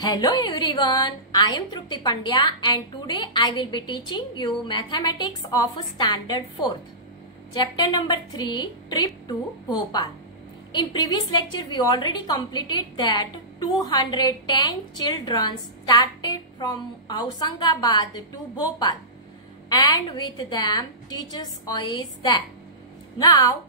Hello everyone, I am Trupti Pandya and today I will be teaching you Mathematics of Standard 4th. Chapter number 3, Trip to Bhopal. In previous lecture we already completed that 210 children started from Hoshangabad to Bhopal and with them teachers is there. Now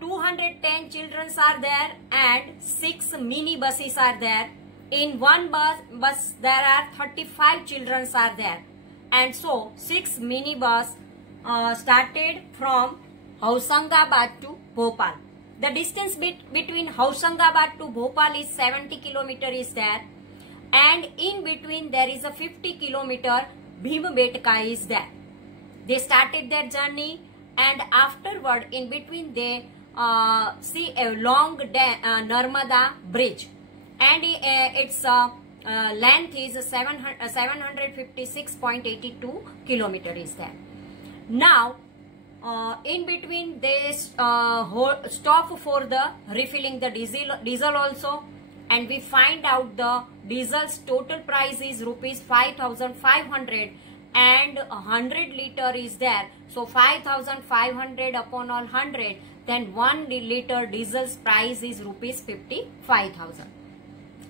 210 children are there and 6 mini buses are there. In one bus there are 35 children are there, and so 6 mini bus started from Hoshangabad to Bhopal. The distance between Hoshangabad to Bhopal is 70 km is there, and in between there is a 50 km Bhimbetka is there. They started their journey and afterward in between they see a long Narmada bridge. And its length is 756.82 kilometer is there. Now, in between they stop for the refilling the diesel also, and we find out the diesel's total price is rupees 5,500 and 100 liter is there. So 5,500 upon all 100, then 1 liter diesel's price is rupees 55,000.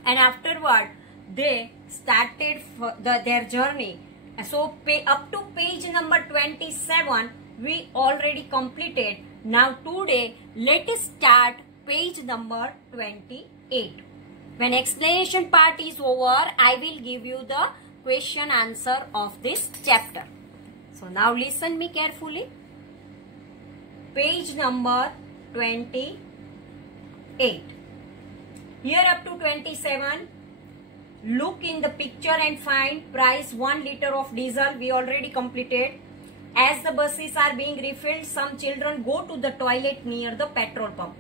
And afterward they started their journey. So up to page number 27 we already completed. Now today let us start page number 28. When explanation part is over, I will give you the question answer of this chapter. So now listen me carefully. Page number 28. Here up to 27, look in the picture and find price 1 liter of diesel. We already completed. As the buses are being refilled, some children go to the toilet near the petrol pump.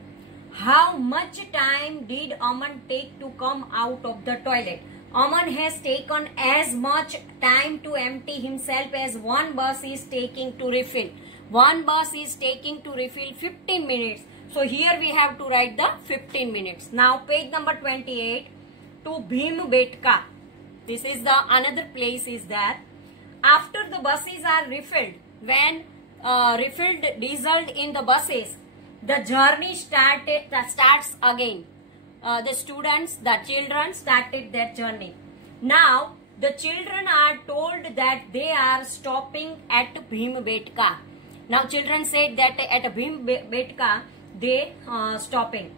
How much time did Aman take to come out of the toilet? Aman has taken as much time to empty himself as one bus is taking to refill. One bus is taking to refill 15 minutes. So here we have to write the 15 minutes. Now page number 28 to Bhimbetka. This is the another place is there. After the buses are refilled, when refilled diesel in the buses, the journey starts again. The students, the children started their journey. Now the children are told that they are stopping at Bhimbetka. Now children said that at Bhimbetka they stopping.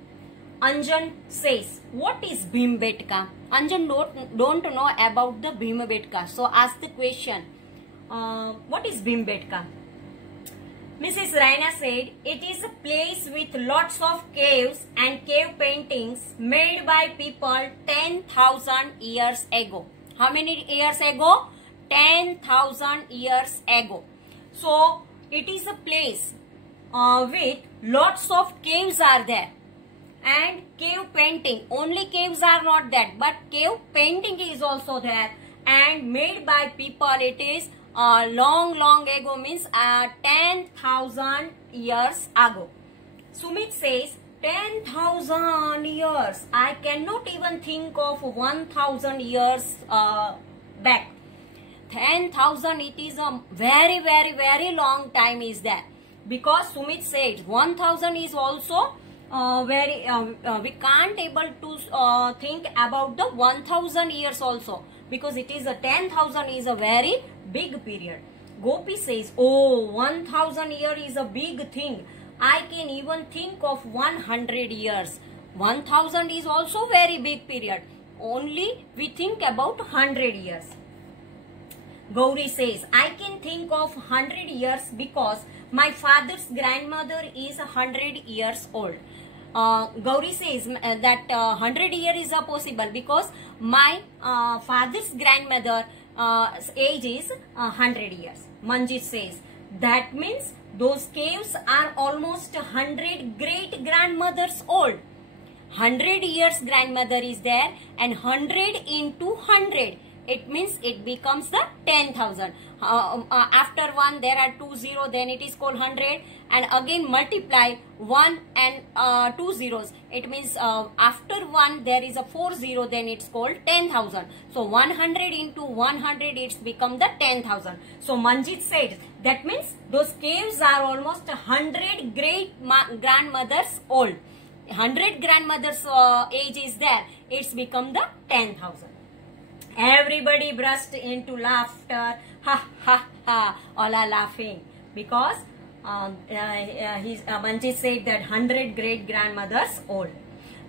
Anjan says, what is Bhimbetka? Anjan don't know about the Bhimbetka. So ask the question, what is Bhimbetka? Mrs. Raina said, it is a place with lots of caves and cave paintings made by people 10,000 years ago. How many years ago? 10,000 years ago. So it is a place with lots of caves are there and cave painting. Only caves are not there, but cave painting is also there and made by people. It is long ago, means 10,000 years ago. Sumit says 10,000 years. I cannot even think of 1,000 years back. 10,000, it is a very long time is there. Because Sumit said 1,000 is also we can't able to think about the 1,000 years also, because it is a 10,000 is a very big period. Gopi says, oh, 1,000 year is a big thing. I can even think of 100 years. 1,000 is also very big period. Only we think about 100 years. Gauri says, I can think of 100 years because my father's grandmother is 100 years old. Gauri says that 100 years is possible because my father's grandmother age is 100 years. Manjit says, that means those caves are almost 100 great grandmothers old. 100 years grandmother is there and 100 into 100. it means it becomes the 10,000. After 1 there are 2 0, then it is called 100, and again multiply 1 and 2 zeros. It means after 1 there is a 4 0, then it's called 10,000. So 100 into 100, it's become the 10,000. So Manjit said that means those caves are almost 100 great grandmothers old. 100 grandmothers age is there, it's become the 10,000. Everybody burst into laughter. Ha ha ha! All are laughing because Manjit said that 100 great grandmothers old.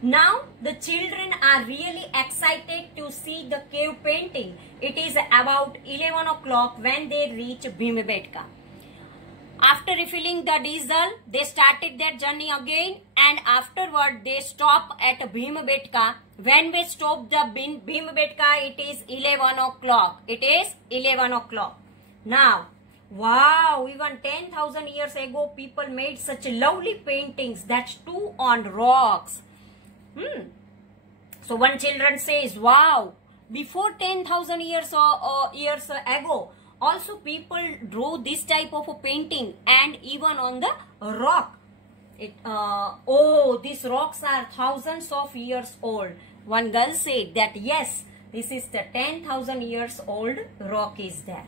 Now the children are really excited to see the cave painting. It is about 11 o'clock when they reach Bhimbetka. After refilling the diesel, they started their journey again, and afterward they stop at Bhimbetka. When we stop the Bhimbetka, it is 11 o'clock. It is 11 o'clock. Now, wow, even 10,000 years ago, people made such lovely paintings. That's too on rocks. So one children says, wow, before 10,000 years ago, also people drew this type of a painting, and even on the rock. Oh, these rocks are thousands of years old. One girl said that yes, this is the 10,000 years old rock is there.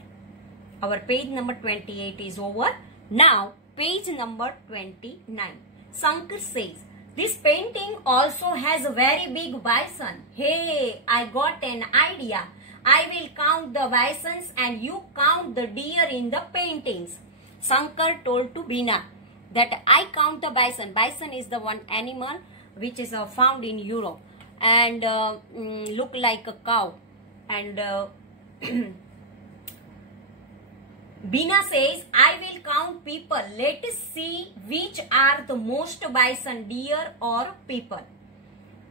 Our page number 28 is over. Now page number 29. Sankar says, this painting also has a very big bison. Hey, I got an idea. I will count the bisons and you count the deer in the paintings. Sankar told to Bina that I count the bison. Bison is the one animal which is found in Europe and look like a cow. And Bina says, I will count people. Let us see which are the most bison, deer or people.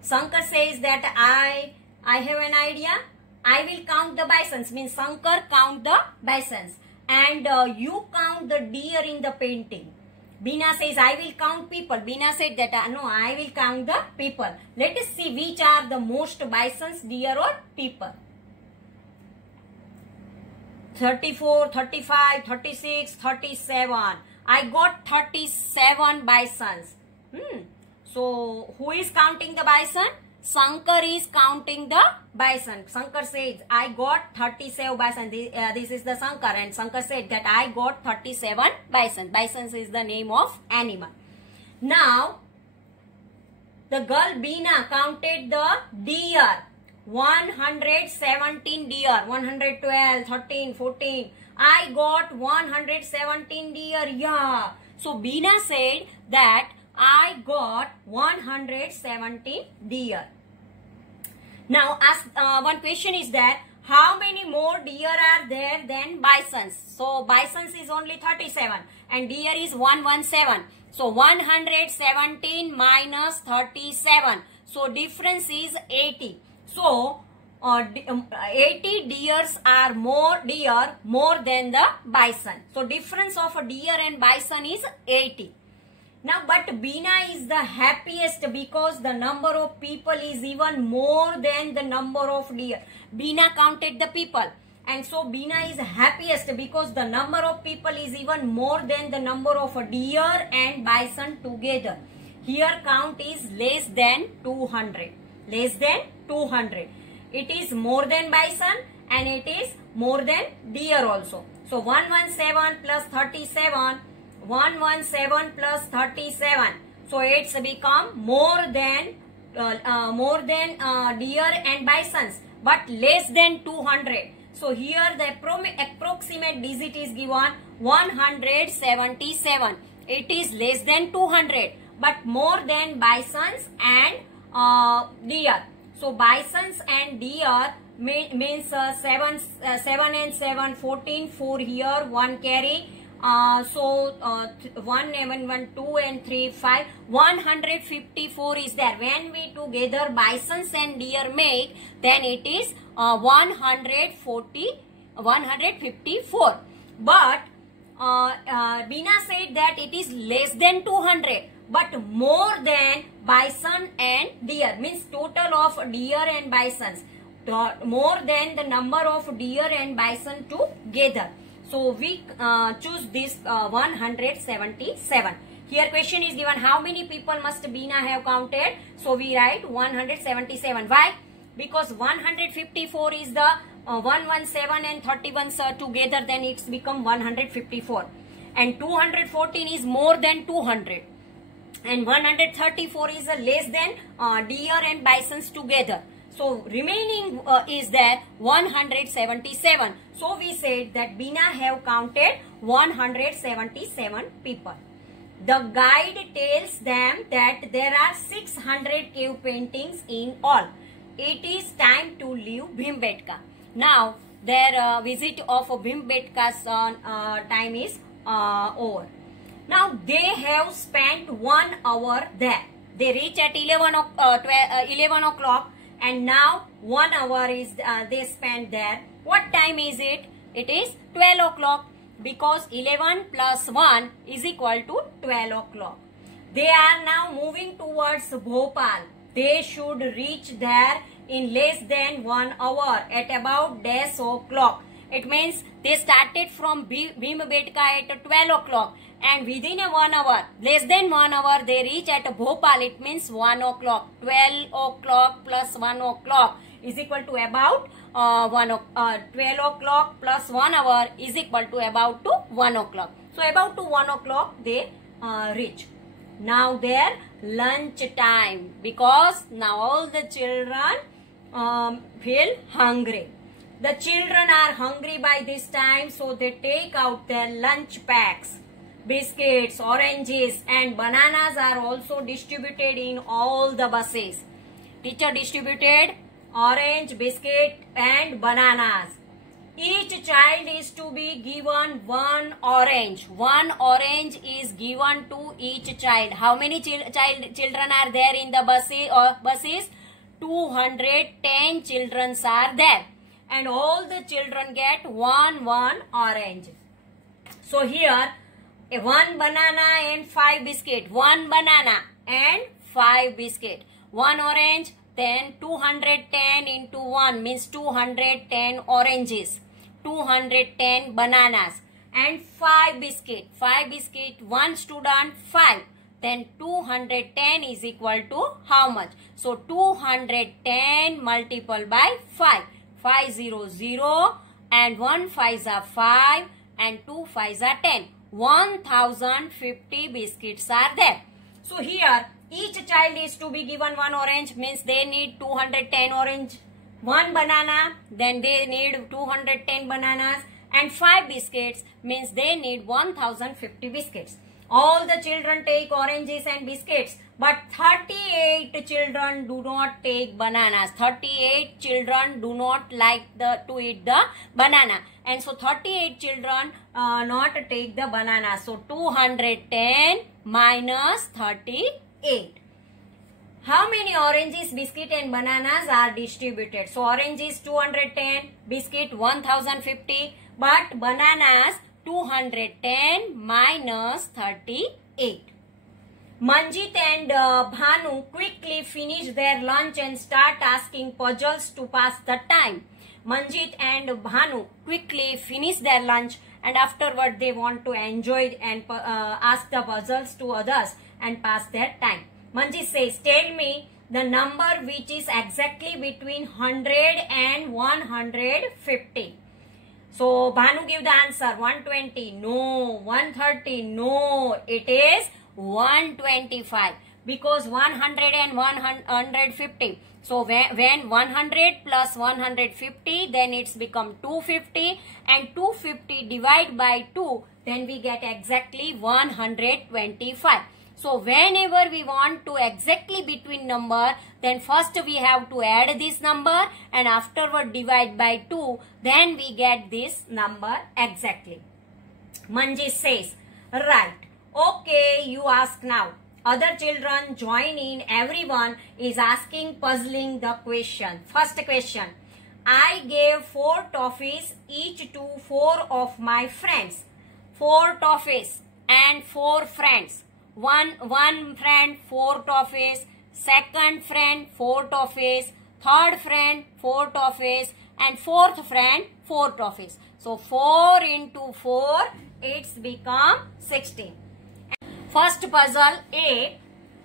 Sankar says that I have an idea. I will count the bisons, means Sankar count the bisons, and you count the deer in the painting. Bina says, I will count people. Bina said that no, I will count the people. Let us see which are the most bisons, deer or people. 34, 35, 36, 37. I got 37 bisons. So who is counting the bison? Sankar is counting the bison. Sankar says, I got 37 bison. This is the Sankar, and Sankar said that I got 37 bison. Bison is the name of animal. Now, the girl Bina counted the deer. 117 deer. 112, 13, 14. I got 117 deer. Yeah. So, Bina said that I got 117 deer. Now, one question is that how many more deer are there than bisons? So, bisons is only 37 and deer is 117. So, 117 minus 37. So, difference is 80. So, 80 deers are more than the bison. So, difference of a deer and bison is 80. Now, but Bina is the happiest because the number of people is even more than the number of deer. Bina counted the people, and so Bina is happiest because the number of people is even more than the number of deer and bison together. Here count is less than 200. Less than 200. It is more than bison and it is more than deer also. So 117 plus 37. 117 plus 37. So it's become more than deer and bisons, but less than 200. So here the approximate digit is given 177. It is less than 200, but more than bisons and deer. So bisons and deer means 7 and 7, 14, 4 here, 1 carry. 1, 1, 2 and 3, 5, 154 is there. When we together bisons and deer make, then it is 154. But Bina said that it is less than 200, but more than bison and deer, means total of deer and bisons. more than the number of deer and bison together. So we choose this 177. Here question is given, how many people must Bina have counted? So we write 177. Why? Because 154 is the 117 and 31 together, then it's become 154. And 214 is more than 200. And 134 is less than deer and bisons together. So remaining is there 177. So we said that Bina have counted 177 people. The guide tells them that there are 600 cave paintings in all. It is time to leave Bhimbetka. Now their visit of Bhimbetka's time is over. Now they have spent 1 hour there. They reach at 11 o'clock and now 1 hour is they spent there. What time is it? It is 12 o'clock. Because 11 plus 1 is equal to 12 o'clock. They are now moving towards Bhopal. They should reach there in less than 1 hour at about dash o'clock. It means they started from Bhimbetka at 12 o'clock and within 1 hour, less than 1 hour, they reach at Bhopal. It means 1 o'clock. 12 o'clock plus 1 o'clock is equal to about 12 o'clock plus 1 hour is equal to about to 1 o'clock. So about to 1 o'clock they reach. Now their lunch time, because now all the children feel hungry. The children are hungry by this time, so they take out their lunch packs. Biscuits, oranges and bananas are also distributed in all the buses. Teacher distributed orange, biscuit and bananas. Each child is to be given 1 orange. 1 orange is given to each child. How many children are there in the buses? 210 children are there. And all the children get 1 orange. So here 1 banana and 5 biscuit. 1 banana and 5 biscuit. 1 orange. Then 210 into 1 means 210 oranges, 210 bananas and 5 biscuit. 5 biscuit, 1 student, 5. Then 210 is equal to how much? So 210 multiplied by 5. 5 0 0 and 1 5s are 5 and 2 5s are 10. 1050 biscuits are there. So here each child is to be given 1 orange, means they need 210 orange. 1 banana, then they need 210 bananas. And 5 biscuits, means they need 1050 biscuits. All the children take oranges and biscuits, but 38 children do not take bananas. 38 children do not like to eat the banana. And so 38 children not take the banana. So 210 minus 38. How many oranges, biscuit and bananas are distributed? So orange is 210, biscuit 1050, but bananas 210 minus 38. Manjit and Bhanu quickly finish their lunch and start asking puzzles to pass the time. Manjit and Bhanu quickly finish their lunch and afterward they want to enjoy and ask the puzzles to others and pass their time. Manjit says, tell me the number which is exactly between 100 and 150. So Bhanu give the answer 120, no. 130, no. It is 125 because 100 and 150. So when 100 plus 150, then it's become 250 and 250 divided by 2, then we get exactly 125. So whenever we want to exactly between number, then first we have to add this number and afterward divide by 2, then we get this number exactly. Manjit says, right. Okay, you ask now. Other children join in. Everyone is asking, puzzling the question. First question. I gave 4 toffees each to 4 of my friends. 4 toffees and 4 friends. One friend 4 toffees. Second friend 4 toffees. third friend 4 toffees, and fourth friend 4 toffees. So 4 into 4, it's become 16. First puzzle A.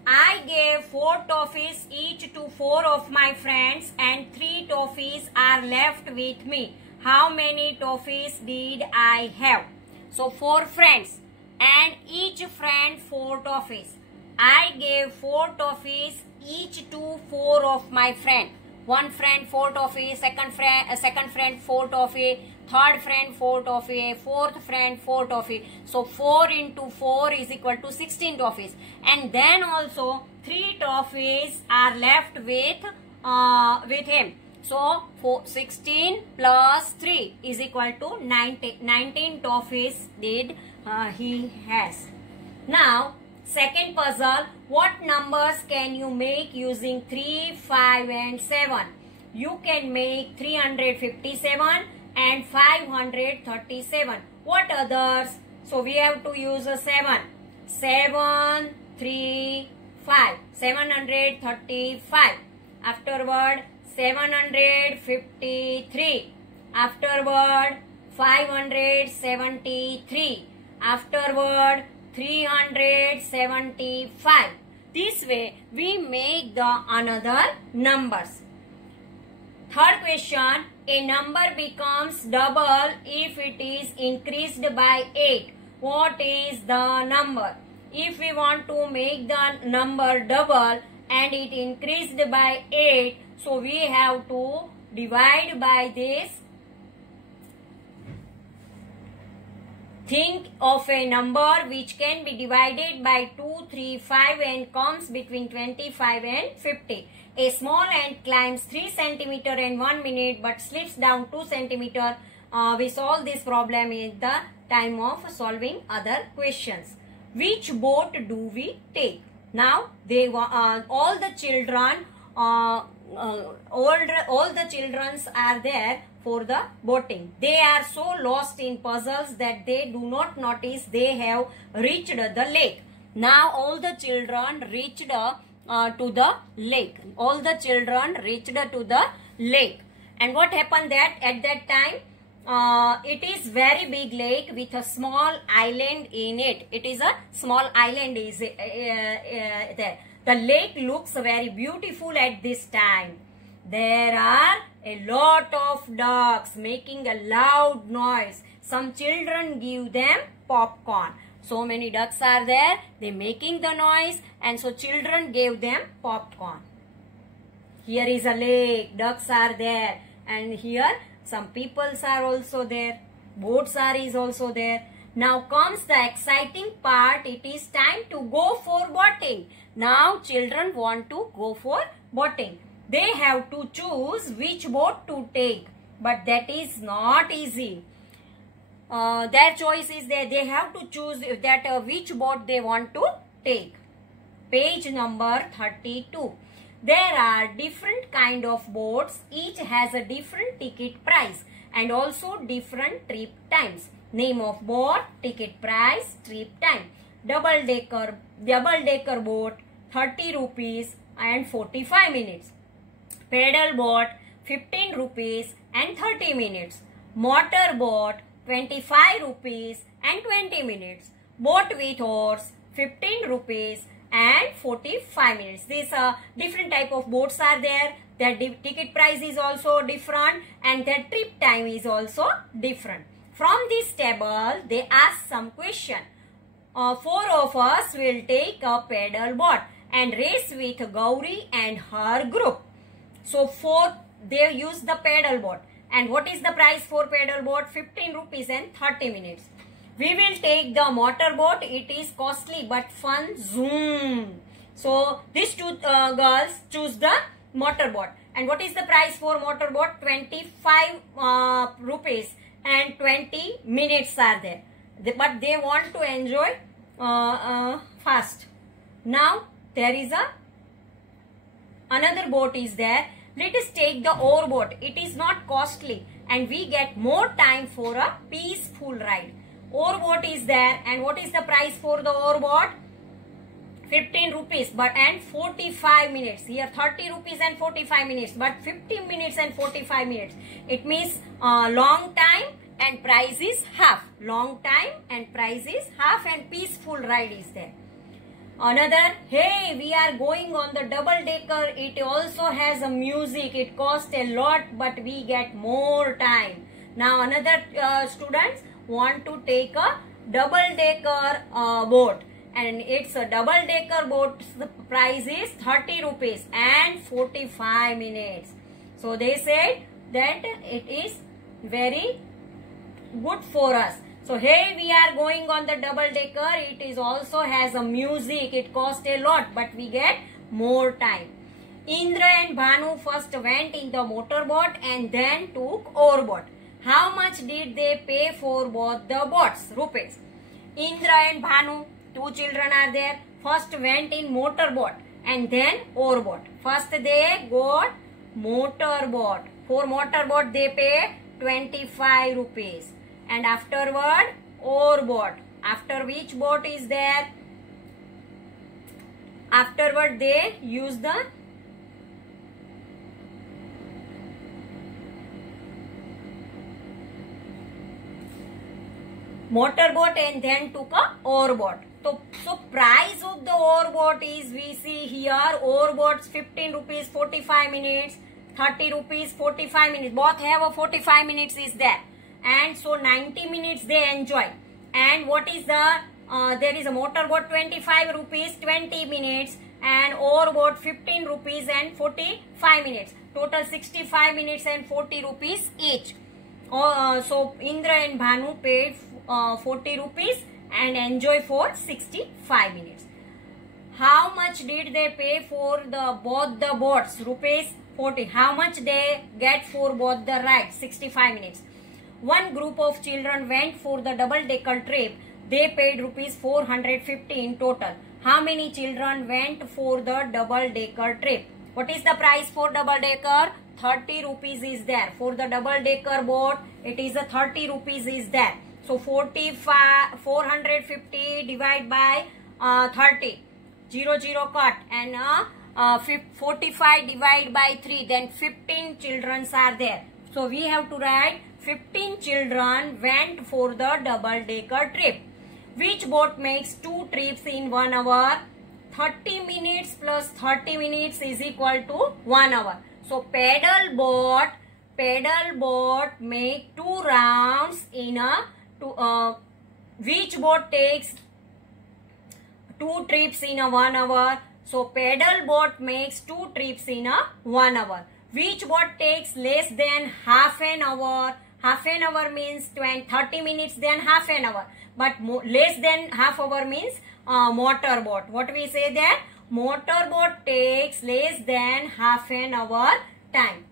I gave 4 toffees each to 4 of my friends and 3 toffees are left with me. How many toffees did I have? So 4 friends and each friend 4 toffees. I gave 4 toffees each to 4 of my friend. One friend 4 toffee, second friend 4 toffee, third friend 4 toffee, fourth friend 4 toffee. So 4 into 4 is equal to 16 toffees. And then also 3 toffees are left with him. So 16 plus 3 is equal to 19 toffees did he has. Now second puzzle, what numbers can you make using 3, 5 and 7? You can make 357 and 537. What others? So we have to use a 7. 7, 3, 5. 735. Afterward 753. Afterward 573. Afterward 375. This way we make the another numbers. Third question, a number becomes double if it is increased by 8. What is the number? If we want to make the number double and it increased by 8, so we have to divide by this. Think of a number which can be divided by 2, 3, 5 and comes between 25 and 50. A small ant climbs 3 cm in 1 minute but slips down 2 cm. We solve this problem in the time of solving other questions. Which boat do we take? Now all the children are there for the boating. They are so lost in puzzles that they do not notice they have reached the lake. Now all the children reached to the lake. All the children reached to the lake. And what happened that at that time? It is very big lake with a small island in it. It is a small island is there. The lake looks very beautiful at this time. There are a lot of ducks making a loud noise. Some children give them popcorn. So many ducks are there. They making the noise and so children gave them popcorn. Here is a lake. Ducks are there. And here some peoples are also there. Boats is also there. Now comes the exciting part. It is time to go for boating. Now children want to go for boating. They have to choose which boat to take. But that is not easy. Their choice is that they have to choose that which boat they want to take. Page number 32. There are different kind of boats. Each has a different ticket price and also different trip times. Name of boat, ticket price, trip time. Double decker boat, 30 rupees and 45 minutes. Pedal boat, 15 rupees and 30 minutes. Motor boat, 25 rupees and 20 minutes. Boat with horse, 15 rupees and 45 minutes. These different type of boats are there. Their ticket price is also different and their trip time is also different. From this table, they ask some question. 4 of us will take a pedal boat and race with Gauri and her group. So 4, they use the pedal boat. And what is the price for pedal boat? 15 rupees and 30 minutes. We will take the motor boat. It is costly but fun. Zoom. So these two girls choose the motor boat. And what is the price for motor boat? 25 rupees and 20 minutes are there. But they want to enjoy fast. Now there is another boat is there. Let us take the oar boat. It is not costly and we get more time for a peaceful ride. Oar boat is there and what is the price for the oar boat? 15 rupees but and 45 minutes. Here 30 rupees and 45 minutes, but 15 minutes and 45 minutes. It means long time and price is half. Long time and price is half, and peaceful ride is there. Another, hey, we are going on the double decker. It also has a music. It costs a lot, but we get more time. Now another students want to take a double decker boat, and it's a double decker boat. The price is 30 rupees and 45 minutes. So they said that it is very good for us. So hey, we are going on the double decker. It is also has a music. It costs a lot, but we get more time. Indra and Bhanu first went in the motorboat and then took oarboat. How much did they pay for both the boats? Rupees. Indra and Bhanu, two children are there. First went in motorboat and then oarboat. First they got motorboat. For motorboat they pay 25 rupees. And afterward oarboat. After which boat is there? Afterward they use the motorboat and then took a oarboat. So price of the oarboat is, we see here, oarboats 15 rupees 45 minutes, 30 rupees 45 minutes. Both have a 45 minutes is there. And so 90 minutes they enjoy. And what is the, there is a motorboat 25 rupees 20 minutes and oarboat 15 rupees and 45 minutes. Total 65 minutes and 40 rupees each. So Indra and Bhanu paid 40 rupees and enjoy for 65 minutes. How much did they pay for both the boats? Rupees 40. How much they get for both the rides? 65 minutes. One group of children went for the double-decker trip. They paid rupees 450 in total. How many children went for the double-decker trip? What is the price for double-decker? 30 rupees is there. For the double-decker boat, it is a 30 rupees is there. So 450 divided by 30. 0 cut, and 45 divided by 3. Then 15 children are there. So we have to write 15 children went for the double-decker trip. Which boat makes 2 trips in 1 hour? 30 minutes plus 30 minutes is equal to 1 hour. So paddle boat make 2 rounds in a which boat takes 2 trips in a 1 hour? So paddle boat makes 2 trips in a 1 hour. Which boat takes less than half an hour? Half an hour means 30 minutes, then half an hour. But less than half hour means motorboat. What we say there? Motorboat takes less than half an hour time.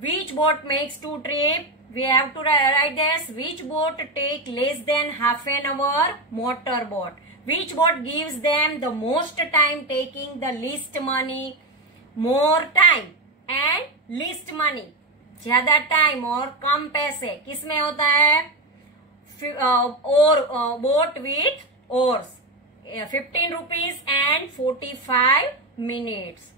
Which boat makes 2 trips? We have to write this. Which boat take less than half an hour? Motorboat. Which boat gives them the most time, taking the least money? More time and least money. ज्यादा time और कम पैसे किस में होता है? Boat with ores. 15 rupees and 45 minutes.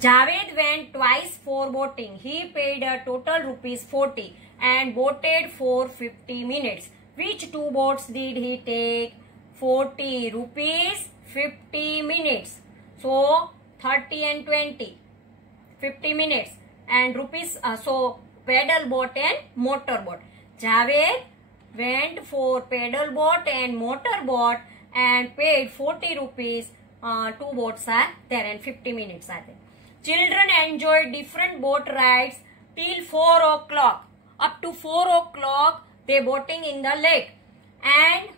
Javed went twice for boating. He paid a total rupees 40 and boated for 50 minutes. Which 2 boats did he take? 40 rupees, 50 minutes. So 30 and 20. 50 minutes and rupees. So paddle boat and motor boat. Javed went for paddle boat and motor boat and paid 40 rupees. 2 boats are there and 50 minutes are there. Children enjoyed different boat rides till 4 o'clock. Up to 4 o'clock they boating in the lake, and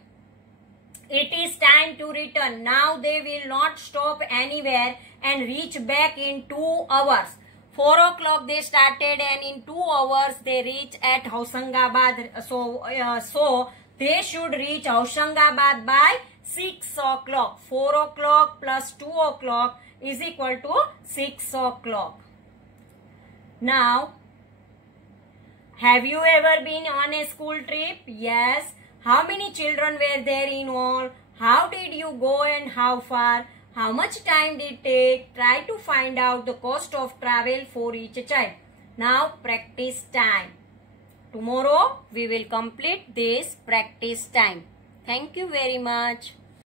it is time to return. Now they will not stop anywhere and reach back in 2 hours. 4 o'clock they started and in 2 hours they reach at Hoshangabad. So they should reach Hoshangabad by 6 o'clock. 4 o'clock plus 2 o'clock is equal to 6 o'clock. Now, have you ever been on a school trip? Yes. How many children were there in all? How did you go and how far? How much time did it take? Try to find out the cost of travel for each child. Now practice time. Tomorrow we will complete this practice time. Thank you very much.